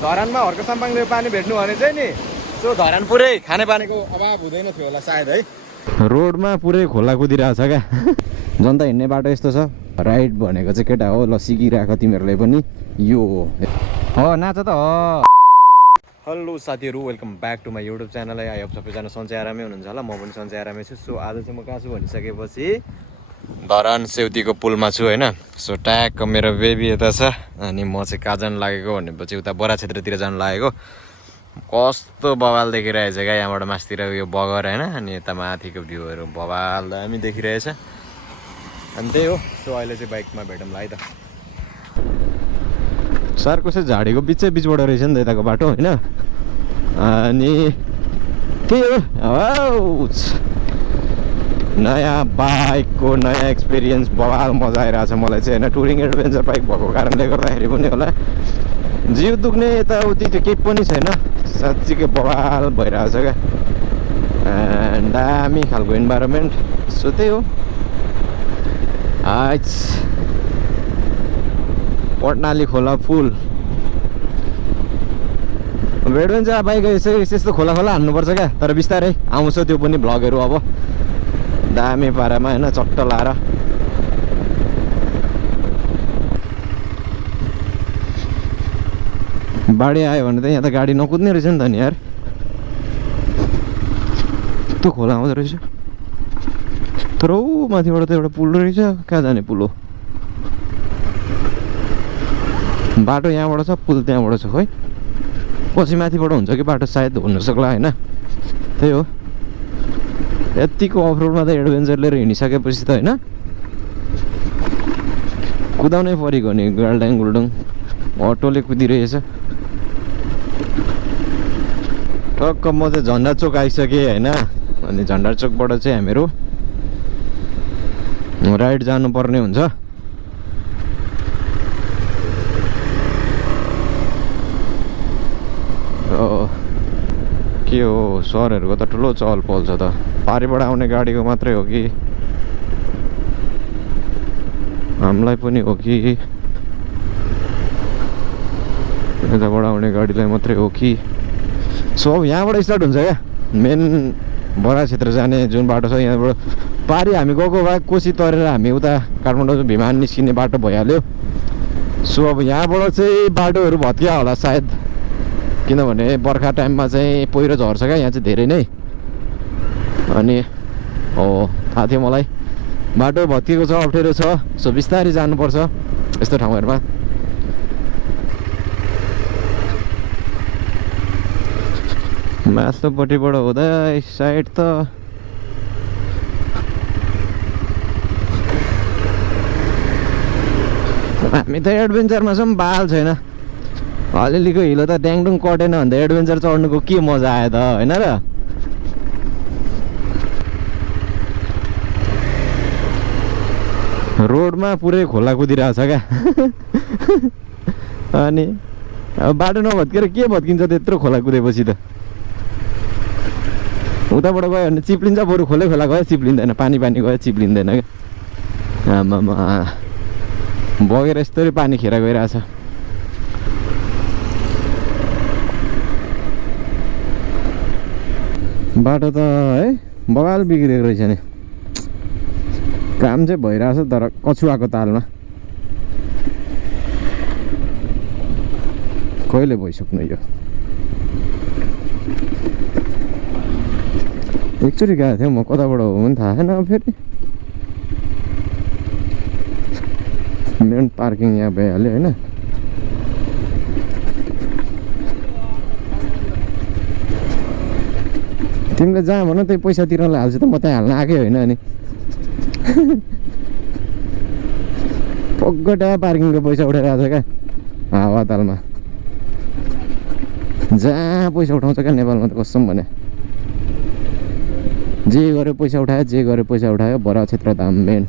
धरानमा हर्क साम्पाङले पानी भेट्नु भने चाहिँ नि सो धरान पुरै खानेपानीको अभाव हुँदैन थियो होला सायद है। रोडमा पुरै खोला कुदिरहेछ क्या जनता हिँड्ने बाटो यस्तो छ। राइड भनेको चाहिँ केटा हो ल सिकिरहेको तिमीहरूले पनि यो हो नाच त हो। हेलो साथीहरू welcome back to my YouTube channel है। आई होप सबैजना सन्चै आरामै हुनुहुन्छ होला। म पनि सन्चै आरामै छु। सो आज चाहिँ म कहाँ छु भनिसकेपछि धरान सेउतीको पुलमा छु होइन। सो ट्याक्क मेरो बेबी यता छ अनि म चाहिँ कहाँ जानु लागेको भनेपछि उता बरा क्षेत्रतिर जानु लागेको। कस्तो बवाल देखिरहेछ क्या यहाँबाट मासतिर यो बगर होइन अनि यता माथिको भ्यूहरू बवाल दामी देखिरहेछ अनि त्यही हो। सो अहिले चाहिँ बाइकमा भेटौँला है त। सर कसै झाडीको बिचबाट रहेछ नि त यताको बाटो होइन अनि त्यही हो। नयाँ बाइकको नयाँ एक्सपिरियन्स बवाल मजा आइरहेछ मलाई चाहिँ होइन। टुरिङ एडभेन्चर बाइक भएको कारणले गर्दाखेरि पनि होला जिउ दुख्ने यताउति त्यो केही पनि छैन। साँच्चीकै बवाल भइरहेछ क्या दामी खालको इन्भाइरोमेन्ट। सो त्यही हो आज पटनाली खोला पुल एडभेन्चर बाइक यस्तो खोला हान्नुपर्छ क्या। तर बिस्तारै आउँछ त्यो पनि भ्लगहरू अब दामी पारामा होइन चट्ट लाएर। बाढी आयो भने त यहाँ त गाडी नकुद्ने रहेछ नि त नि यार। त्यो खोला आउँदो रहेछ तर ऊ माथिबाट त एउटा पुल रहेछ। कहाँ जाने पुल हो बाटो यहाँबाट छ पुल त्यहाँबाट छ खोइ पछि माथिबाट हुन्छ कि बाटो सायद हुनसक्ला होइन। त्यही हो यतिको अफरोडमा त एडभेन्चर लिएर हिँडिसकेपछि त होइन कुदाउनै परेको नि गाल्डाङ गुल्डुङ अटोले कुदिरहेछ। टक्क म चाहिँ झन्डा चोक आइसकेँ होइन अनि झन्डा चोकबाट चाहिँ हामीहरू राइड जानुपर्ने हुन्छ। के हो सहरहरूको त ठुलो चहल पहल छ त। पारिबाट आउने गाडीको मात्रै हो कि हामीलाई पनि हो कि यताबाट आउने गाडीलाई मात्रै हो कि। सो अब यहाँबाट स्टार्ट हुन्छ क्या मेन बरा क्षेत्र जाने जुन बाटो छ। यहाँबाट पारि हामी गएको भए कोसी तरेर हामी उता काठमाडौँ भिमान निस्किने बाटो भइहाल्यो। सो अब यहाँबाट चाहिँ बाटोहरू भत्किया होला सायद किनभने बर्खा टाइममा चाहिँ पहिरो झर्छ क्या यहाँ चाहिँ धेरै नै। अनि हो थाहा थियो मलाई बाटो भत्किएको छ अप्ठ्यारो छ। सो बिस्तारै जानुपर्छ यस्तो ठाउँहरूमा। माथिल्लोपट्टिबाट हुँदा साइड त हामी त एडभेन्चरमा छौँ बाल छैन। अलिअलिको हिलो त ड्याङडुङ कटेन भने त एडभेन्चर चढ्नुको के मजा आयो त होइन र। रोडमा पुरै खोला कुदिरहेछ क्या अनि अब बाटो नभत्केर के भत्किन्छ त्यत्रो खोला कुदेपछि त। उताबाट गयो भने चिप्लिन्छ बरु खोला गयो चिप्लिँदैन पानी गयो चिप्लिँदैन क्या। आमामा बगेर यस्तरी पानी खेर गइरहेछ। बाटो त है बगाल बिग्रेको रहेछ नि। काम चाहिँ भइरहेछ तर कछुवाको तालमा कहिले भइसक्नु यो। एकचोटि गएको थिएँ म कताबाट हो भने थाहा छैन। फेरि मेन पार्किङ यहाँ भइहाल्यो होइन। तिमीले जहाँ भन त्यही पैसा तिर्नलाई हाल्छु त म त्यहाँ हाल्न आएकै होइन। अनि पगटा पार्किङको पैसा उठाइरहेको छ क्या हावातालमा। जहाँ पैसा उठाउँछ क्या नेपालमा त कसम भने जे गऱ्यो पैसा उठायो बरा क्षेत्र धाम मेन।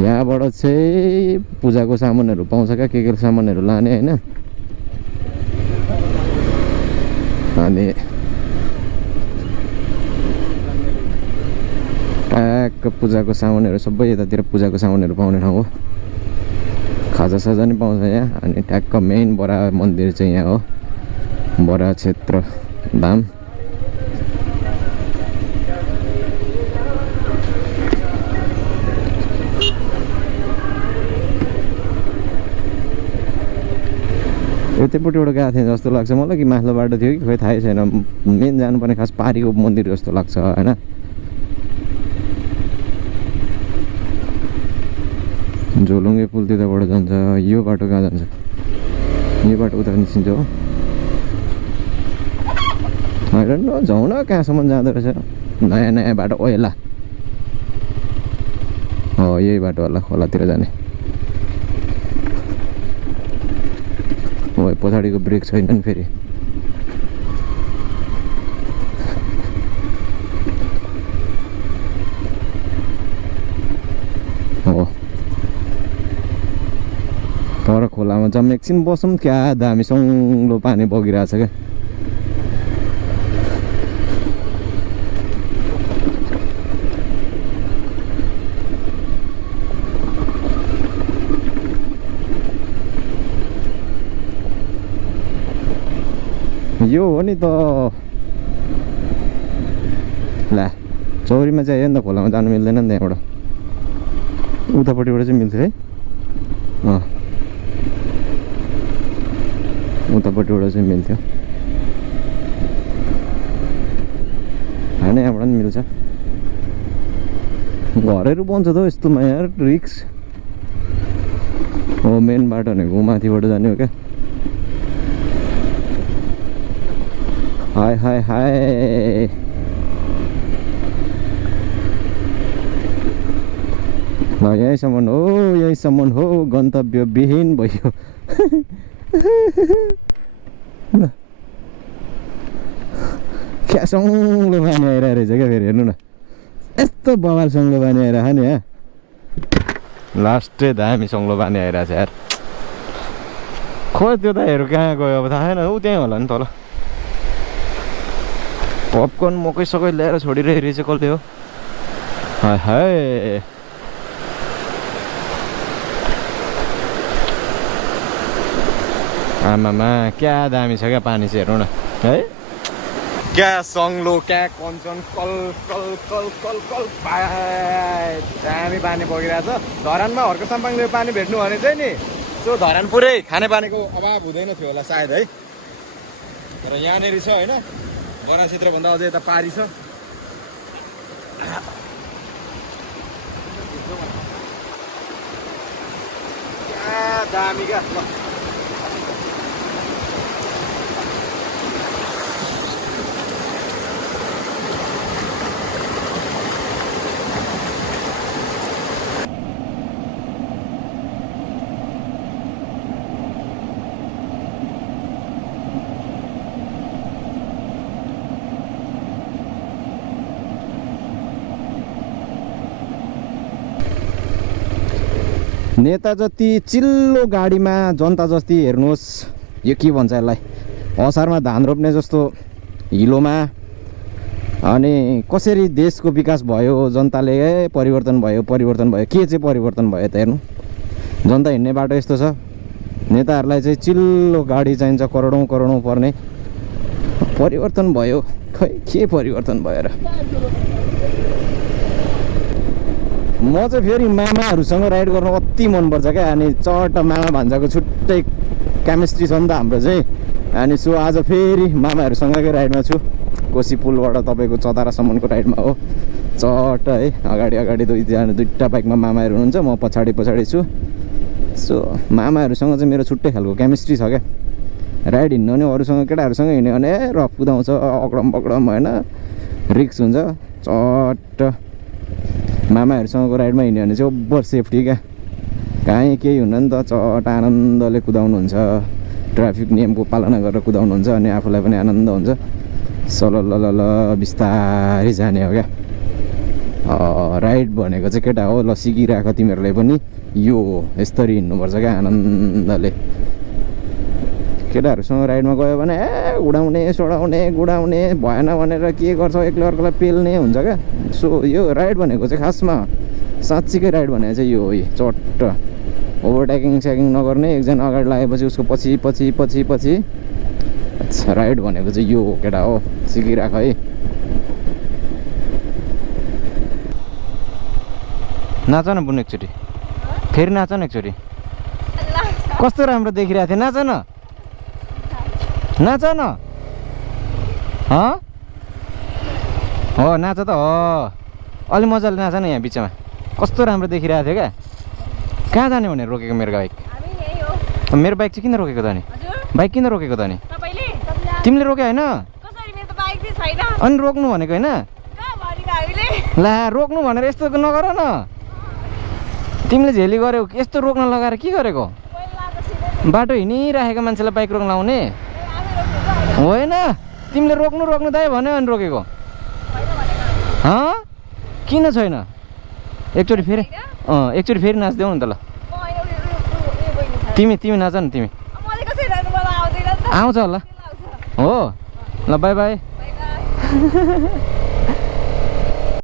यहाँबाट चाहिँ पूजाको सामानहरू पाउँछ क्या के सामानहरू लाने होइन। अनि ट्याक्क पूजाको सामानहरू सबै यतातिर पूजाको सामानहरू पाउने ठाउँ हो। खाजासाजा नि पाउँछ यहाँ। अनि ठ्याक्क मेन बडा मन्दिर चाहिँ यहाँ हो, बडा क्षेत्र धाम। यतैपट्टिबाट गएको थिएँ जस्तो लाग्छ मलाई, कि माथिल्लो बाटो थियो कि खोइ थाहै छैन। मेन जानुपर्ने खास पारीको मन्दिर जस्तो लाग्छ होइन। झोलुङ्गे पुल त्यताबाट जान्छ, यो बाटो कहाँ जान्छ? यो बाटो उता निस्किन्छ हो। होइन जाउँ न कहाँसम्म जाँदो रहेछ। नयाँ नयाँ बाटो ओएला हो, यही बाटो होला खोलातिर जाने। ओ पछाडिको ब्रेक छैन नि फेरि। हो तर खोलामा जम्मा एकछिन बसौँ, क्या दामी सङ्लो पानी बगिरहेछ क्या। यो हो नि त ला, चौरीमा चाहिँ नि त खोलामा जानु मिल्दैन नि त्यहाँबाट, उतापट्टिबाट चाहिँ मिल्थ्यो है। उतापट्टिबाट चाहिँ मिल्थ्यो, होइन यहाँबाट पनि मिल्छ। घरहरू बन्छ त यस्तोमा यार, रिक्स हो। मेन बाटो भनेको माथिबाट जाने हो क्या। हाय हाय हाय, यहीँसम्म हो, यहीँसम्म हो, गन्तव्य विहीन भयो। क्या सङ्लो पानी आइरहेको रहेछ क्या फेरि, हेर्नु न यस्तो बवाल सङ्लो पानी आइरहेको नि यहाँ। लास्टै दामी सङ्लो पानी आइरहेछ यार। खोइ त्यो दाइहरू कहाँ गयो अब थाहा छैन, ऊ त्यहीँ होला नि तल। पपकर्न मकै सकै ल्याएर छोडिरहेको रहेछ कसले हो। हाय हाय, आमामा क्या दामी छ क्या पानी चाहिँ, हेर्नु न है। क्या सङ्लो, क्या कञ्चन, कल कल कल कल कल दामी पानी बगिरहेछ। धरानमा हर्क साम्पाङले पानी भेट्नु भने चाहिँ नि सो धरान पुरै खाने पानीको अभाव हुँदैन थियो होला सायद है। तर यहाँनिर छ होइन, बडा क्षेत्रभन्दा अझै यता पारी छ। क्या दामी क्या। नेता जति चिल्लो गाडीमा जनता जति हेर्नुहोस्, यो के भन्छ यसलाई, असारमा धान रोप्ने जस्तो हिलोमा। अनि कसरी देशको विकास भयो, जनताले परिवर्तन भयो, परिवर्तन भयो। के चाहिँ परिवर्तन भयो त हेर्नु, जनता हिँड्ने बाटो यस्तो छ। नेताहरूलाई चाहिँ चिल्लो गाडी चाहिन्छ, करोडौँ करोडौँ पर्ने। परिवर्तन भयो, खै के परिवर्तन भयो र। म चाहिँ फेरि मामाहरूसँग राइड गर्न अति मनपर्छ क्या। अनि चट्ट मामा भान्जाको छुट्टै केमिस्ट्री छ नि त हाम्रो चाहिँ। अनि सो आज फेरि मामाहरूसँगकै राइडमा छु। कोसी पुलबाट तपाईँको चतारासम्मको राइडमा हो। चट्ट है, अगाडि अगाडि दुईवटा बाइकमा मामाहरू हुनुहुन्छ, म पछाडि पछाडि छु। सो मामाहरूसँग चाहिँ मेरो छुट्टै खालको केमिस्ट्री छ क्या। राइड हिँड्नु भने अरूसँग केटाहरूसँग हिँड्यो भने रफ कुदाउँछ, अकडम पकडम होइन, रिक्स हुन्छ। चट्ट मामाहरूसँगको राइडमा हिँड्यो भने चाहिँ ओभर सेफ्टी क्या। काहीँ केही हुन्न नि त, चट आनन्दले कुदाउनुहुन्छ, ट्राफिक नियमको पालना गरेर कुदाउनुहुन्छ। अनि आफूलाई पनि आनन्द हुन्छ। सलल बिस्तारै जाने हो क्या राइड भनेको चाहिँ। केटा हो ल, सिकिराख तिमीहरूलाई पनि, यो यसरी हिँड्नुपर्छ क्या आनन्दले। केटाहरूसँग राइडमा गयो भने उडाउने सोडाउने गुडाउने भएन भनेर के गर्छ, एक्लै अर्कोलाई पेल्ने हुन्छ क्या। सो यो राइड भनेको चाहिँ खासमा साँच्चीकै राइड भनेको चाहिँ यो हो। चट्ट ओभरटेकिङ सेकिङ नगर्ने एकजना अगाडि लागेपछि उसको पछि पछि पछि पछि अच्छा राइड भनेको चाहिँ यो हो केटा हो सिकिराख है नाच न बुन एकचोटि फेरि नाच न एकचोटि कस्तो राम्रो देखिरहेको थियो नाच न नाच न हो नाच त हो अलि मजाले नाच न यहाँ बिचमा कस्तो राम्रो देखिरहेको थियो क्या कहाँ जाने भनेर रोकेको मेरो बाइक मेरो बाइक चाहिँ किन रोकेको त नि बाइक किन रोकेको त नि तिमीले रोक्यो होइन अनि रोक्नु भनेको होइन ला रोक्नु भनेर यस्तो नगर न तिमीले झेली गर्यौ यस्तो रोक्न लगाएर के गरेको बाटो हिँडिराखेको मान्छेलाई बाइक रोक्न लाउने होइन तिमीले रोक्नु दाइ भन्यो अनि रोकेको किन छैन एकचोटि फेरि एकचोटि फेरि नाच्देऊ नि त ल तिमी नाच न तिमी आउँछ होला हो ल बाई बाई